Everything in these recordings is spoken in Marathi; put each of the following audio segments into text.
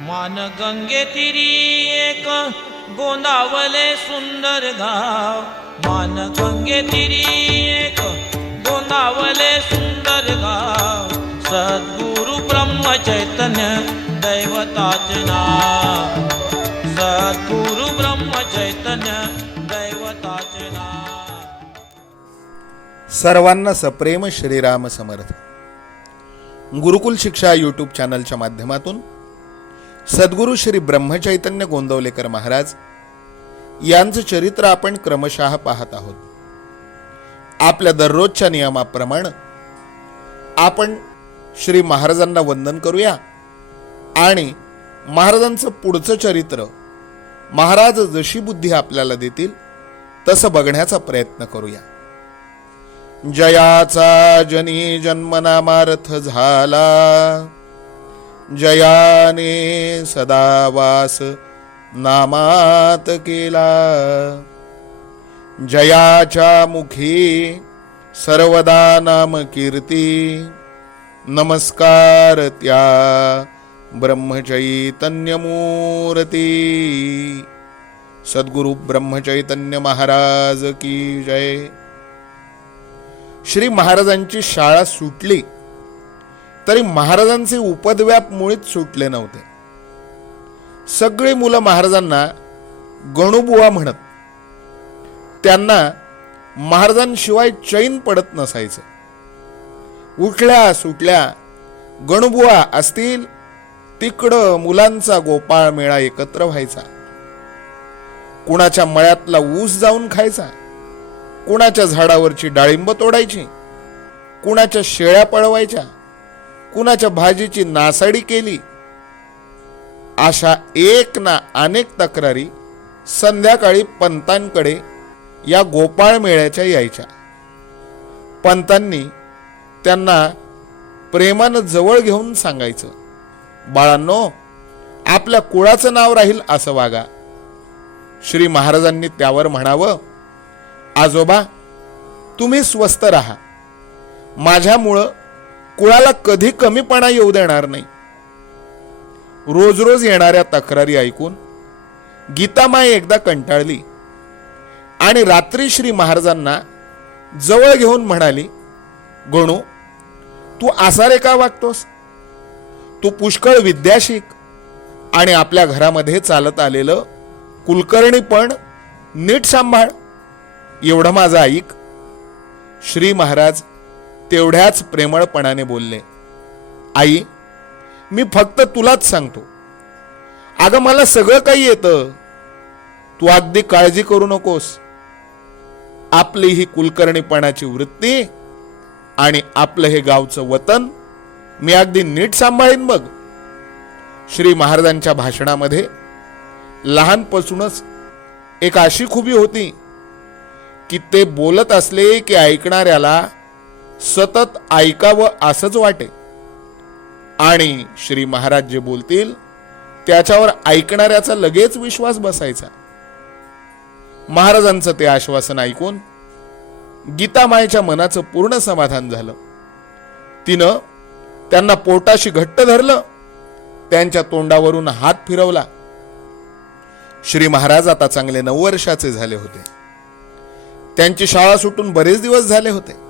मान गंगे तिरी एक गोंदावले सुंदर गाव. मान गंगे तिरी एक गोंदावले सुंदर गाव. सद्गुरु ब्रह्म चैतन्य दैवताच नाव. सद्गुरु ब्रह्म चैतन्य दैवताच नाव. सर्वांना सप्रेम श्रीराम समर्थ. गुरुकुल शिक्षा यूट्यूब चॅनलच्या माध्यमातून सद्गुरू श्री ब्रह्मचैतन्य गोंदवलेकर महाराज यांचं चरित्र आपण क्रमशः पाहत आहोत. आपल्या दररोजच्या नियमाप्रमाणे आपण श्री महाराजांना वंदन करूया आणि महाराजांचं पुढचं चरित्र महाराज जशी बुद्धी आपल्याला देतील तसं बघण्याचा प्रयत्न करूया. जयाचा जनी जन्मनामार्थ झाला. जयाने सदा वास नामात केला. जयाच्या मुखी सर्वदा नाम कीर्ती. नमस्कार त्या ब्रह्मचैतन्यमूर्ती. सद्गुरु ब्रह्मचैतन्य महाराज की जय. श्री महाराजांची शाळा सुटली. तरी महाराजांचे उपद्व्याप मुळीच सुटले नव्हते. सगळी मुलं महाराजांना गणुबुवा म्हणत. त्यांना महाराजांशिवाय चैन पडत नसायचं. उठल्या सुटल्या गणुबुवा असतील तिकडं मुलांचा गोपाळ मेळा एकत्र व्हायचा. कुणाच्या मळ्यातला ऊस जाऊन खायचा. कुणाच्या झाडावरची डाळिंब तोडायची. कुणाच्या शेळ्या पळवायच्या. कुणाच्या भाजीची नासाडी केली? अशा एक ना अनेक तक्रारी संध्याकाळी पंतांकडे या गोपाळ मेळ्याच्या यायच्या. पंतांनी त्यांना प्रेमानं जवळ घेऊन सांगायचं बाळांनो आपल्या कुळाचं नाव राहील असं वागा. श्री महाराजांनी त्यावर म्हणावं आजोबा तुम्ही स्वस्त राहा. माझ्यामुळं कुळाला कधी कमीपणा येऊ देणार नाही. रोज रोज येणाऱ्या तक्रारी ऐकून गीतामाई एकदा कंटाळली आणि रात्री श्री महाराजांना जवळ घेऊन म्हणाली गणू तू असा रे का वागतोस? तू पुष्कळ विद्याशिक आणि आपल्या घरामध्ये चालत आलेलं कुलकर्णी पण नीट सांभाळ. एवढं माझं ऐक. श्री महाराज तेवढ्याच प्रेमळपणाने बोलले आई मी फक्त तुलाच सांगतो. अगं मला सगळं काही येतं. तू अगदी काळजी करू नकोस. आपली ही कुलकर्णीपणाची वृत्ती आणि आपलं हे गावचं वतन मी अगदी नीट सांभाळीन मग. श्री महाराजांच्या भाषणामध्ये लहानपासूनच एक अशी खुबी होती की ते बोलत असले की ऐकणाऱ्याला सतत ऐकावं असंच वाटे. आणि श्री महाराज जे बोलतील त्याच्यावर ऐकणाऱ्याचा लगेच विश्वास बसायचा. महाराजांचं ते आश्वासन ऐकून गीतामायेच्या मनाचं पूर्ण समाधान झालं. तिनं त्यांना पोटाशी घट्ट धरलं त्यांच्या तोंडावरून हात फिरवला. श्री महाराज आता चांगले नऊ वर्षाचे झाले होते. त्यांची शाळा सुटून बरेच दिवस झाले होते.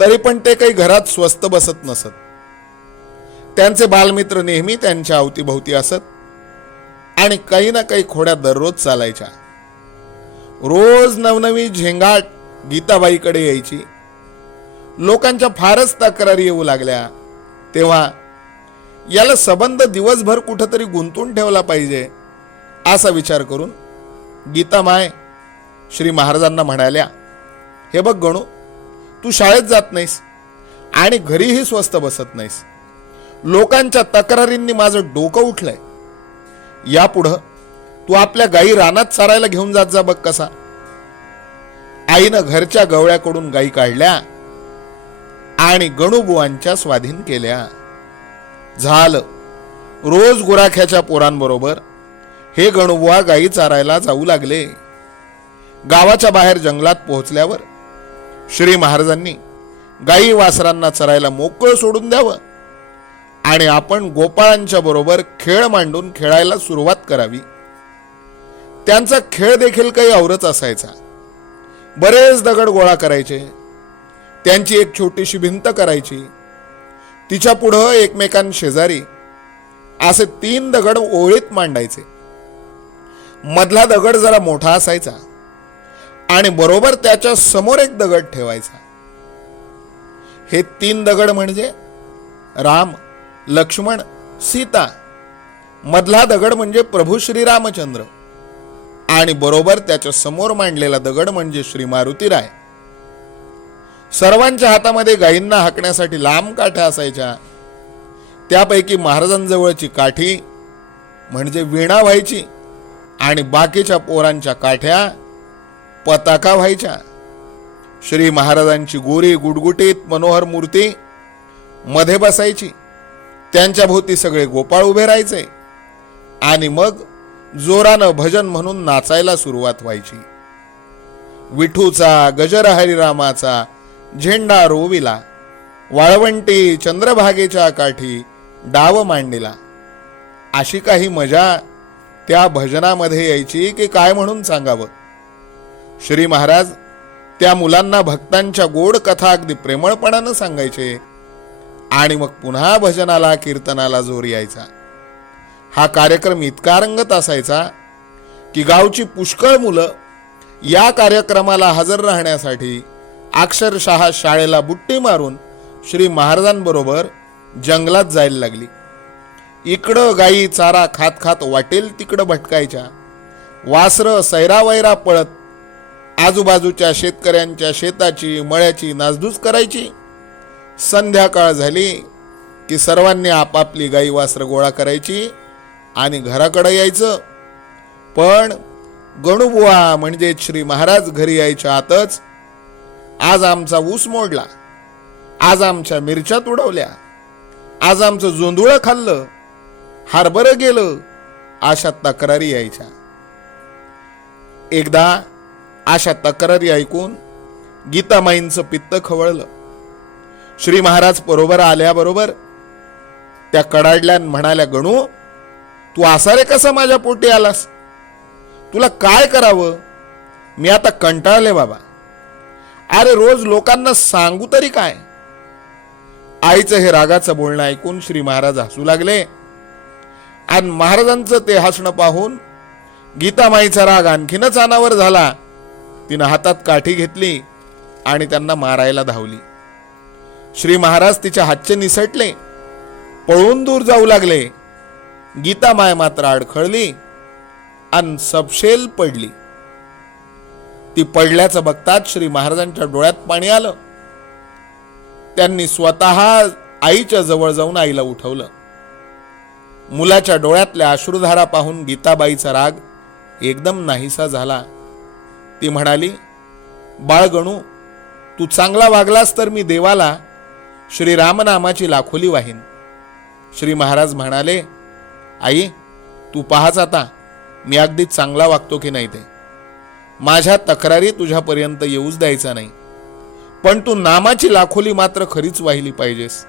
तरी पण ते काही घरात स्वस्त बसत नसत. त्यांचे बालमित्र नेहमी त्यांच्या अवतीभोवती असत. आणि काही ना काही खोड्या दररोज चालायच्या. रोज नवनवी झेंगाट गीताबाईकडे यायची. लोकांच्या फारच तक्रारी येऊ लागल्या. तेव्हा याला संबंध दिवसभर कुठंतरी गुंतून ठेवला पाहिजे असा विचार करून गीतामाय श्री महाराजांना म्हणाल्या हे बघ गणू तू शाळेत जात नाहीस आणि घरीही स्वस्त बसत नाहीस. लोकांच्या तक्रारींनी माझं डोकं उठलंय. यापुढं तू आपल्या गाई रानात चारायला घेऊन जात जा बघ कसा. आईनं घरच्या गवळ्याकडून गाई काढल्या आणि गणुबुवांच्या स्वाधीन केल्या. झालं. रोज गुराख्याच्या पोरांबरोबर हे गणुबुवा गाई चारायला जाऊ लागले. गावाच्या बाहेर जंगलात पोहोचल्यावर श्री महाराजांनी गाई वासरांना चरायला मोकळं सोडून द्यावं आणि आपण गोपाळांच्या बरोबर खेळ मांडून खेळायला सुरुवात करावी. त्यांचा खेळ देखील काही आवरत असायचा. बरेच दगड गोळा करायचे. त्यांची एक छोटीशी भिंत करायची. तिच्या पुढं एकमेकांशेजारी असे तीन दगड ओळीत मांडायचे. मधला दगड जरा मोठा असायचा. आणि बरोबर त्याच्यासमोर एक दगड ठेवायचा. हे तीन दगड म्हणजे राम लक्ष्मण सीता. मधला दगड म्हणजे प्रभू श्रीरामचंद्र आणि बरोबर त्याच्यासमोर मांडलेला दगड म्हणजे श्री मारुतीराय सर्वांच्या हातामध्ये गायींना हाकण्यासाठी लांब काठ्या असायच्या. त्यापैकी महाराजांजवळची काठी म्हणजे वीणा व्हायची आणि बाकीच्या पोरांच्या काठ्या पताका व्हायच्या. श्री महाराजांची गोरी गुडगुटीत मनोहर मूर्ती मध्ये बसायची. त्यांच्या भोवती सगळे गोपाळ उभे राहायचे. आणि मग जोरानं भजन म्हणून नाचायला सुरुवात व्हायची. विठूचा गजर हरिरामाचा झेंडा रोविला. वाळवंटी चंद्रभागेच्या काठी डाव मांडीला. अशी काही मजा त्या भजनामध्ये यायची की काय म्हणून सांगावं? श्री महाराज त्या मुलांना भक्तांच्या गोड कथा अगदी प्रेमळपणानं सांगायचे. आणि मग पुन्हा भजनाला कीर्तनाला जोर यायचा. हा कार्यक्रम इतका रंगत असायचा की गावची पुष्कळ मुलं या कार्यक्रमाला हजर राहण्यासाठी अक्षरशः शाळेला बुट्टी मारून श्री महाराजांबरोबर जंगलात जायला लागली. इकडं गायी चारा खात खात वाटेल तिकडं भटकायच्या. वासरं सैरावैरा पळत आजूबाजूच्या शेतकऱ्यांच्या शेताची मळ्याची नासधूस करायची. संध्याकाळ झाली की सर्वांनी आपापली गाई वासरं गोळा करायची आणि घराकडे यायचं. पण गणुबुवा म्हणजे श्री महाराज घरी यायच्या आतच आज आमचा ऊस मोडला. आज आमच्या मिरच्या तुडवल्या. आज आमचं जोंधुळं खाल्लं. हरभरं गेलं. अशा तक्रारी यायच्या. एकदा अशा तक्रारी ऐकून गीतामाईंचं पित्त खवळलं. श्री महाराज बरोबर आल्याबरोबर त्या कडाडल्या म्हणाल्या गणू तू असा रे कसा माझ्या पोटी आलास? तुला काय करावं? मी आता कंटाळले बाबा. अरे रोज लोकांना सांगू तरी काय? आईचं हे रागाचं बोलणं ऐकून श्री महाराज हसू लागले. आणि महाराजांचं ते हसणं पाहून गीतामाईचा राग आणखीनच अनावर झाला. तिनं हातात काठी घेतली आणि त्यांना मारायला धावली. श्री महाराज तिच्या हातचे निसटले पळून दूर जाऊ लागले. गीता माय मात्र अडखळली आणि सपशेल पडली. ती पडल्याचं बघताच श्री महाराजांच्या डोळ्यात पाणी आलं. त्यांनी स्वतः आईच्या जवळ जाऊन आईला उठवलं. मुलाच्या डोळ्यातल्या अश्रुधारा पाहून गीताबाईचा राग एकदम नाहीसा झाला. ती म्हणाली बाळगणू तू चांगला वागलास तर मी देवाला श्री रामनामाची लाखोली वाहीन. श्री महाराज म्हणाले आई तू पाहाच आता मी अगदी चांगला वागतो की नाही ते. माझ्या तक्रारी तुझ्यापर्यंत येऊच द्यायचा नाही. पण तू नामाची लाखोली मात्र खरीच वाहिली पाहिजेस.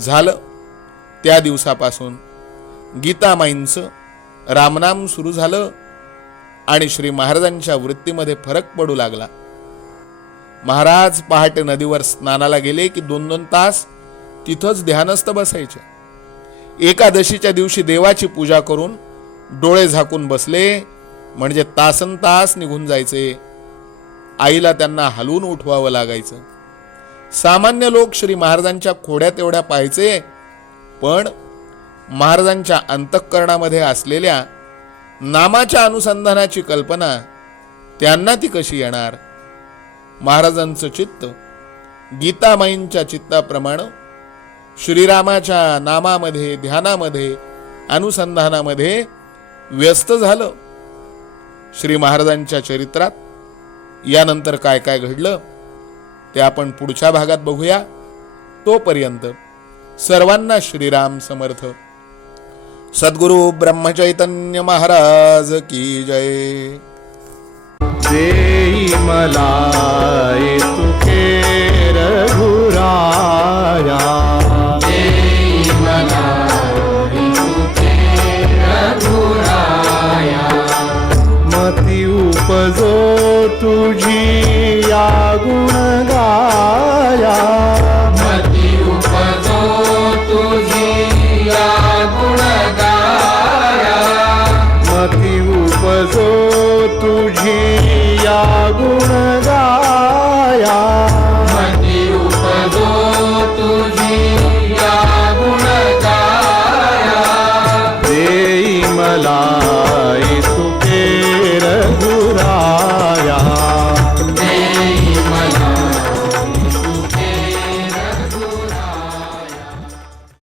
झालं. त्या दिवसापासून गीतामाईंचं रामनाम सुरू झालं. आणि श्री महाराजांच्या वृत्तीमध्ये फरक पडू लागला. महाराज पहाटे नदीवर स्नानाला गेले की दोन दोन तास तिथंच ध्यानस्थ बसायचे. एकादशीच्या दिवशी देवाची पूजा करून डोळे झाकून बसले म्हणजे तासन तास निघून जायचे. आईला त्यांना हलवून उठवावं लागायचं. सामान्य लोक श्री महाराजांच्या खोड्यात एवढ्या पाहायचे पण महाराजांच्या अंतःकरणामध्ये असलेल्या नामाच्या अनुसंधानाची कल्पना त्यांना ती कशी येणार? महाराजांचं चित्त गीतामाईंच्या चित्ताप्रमाणे श्रीरामाच्या नामामध्ये ध्यानामध्ये अनुसंधानामध्ये व्यस्त झालं. श्री महाराजांच्या चरित्रात यानंतर काय काय घडलं ते आपण पुढच्या भागात बघूया. तोपर्यंत सर्वांना श्रीराम समर्थ. सद्गुरु ब्रह्मचैतन्य महाराज की जय। मला तुके रघुराया। मती उपजो तुझी या गुणगा